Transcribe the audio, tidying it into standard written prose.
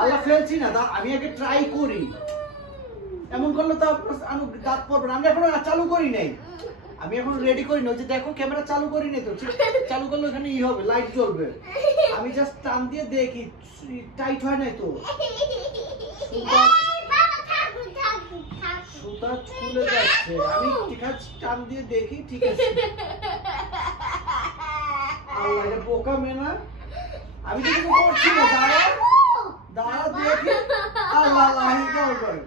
আল্লাহ ফেলছি না, আমি আগে ট্রাই করি। এমন করলে তো দাঁত পড়বে না। আমি এখনো চালু করি নাই, আমি এখন রেডি করি না। যে দেখো ক্যামেরা চালু করি নাই তো, চালু করলে ওখানে ই হবে, লাইট জ্বলবে। আমি জাস্ট টান দিয়ে দেখি টাইট হয় নাই তো। সুতা খুলে যাচ্ছে, আমি ঠিক আছে টান দিয়ে দেখি, ঠিক আছে। আল্লাহ, এটা বোকা মেনা, আমি তো কিছু করছি না। দাঁড়া দাঁড়া দেখি। আল্লাহ আল্লাহ, কেমন করে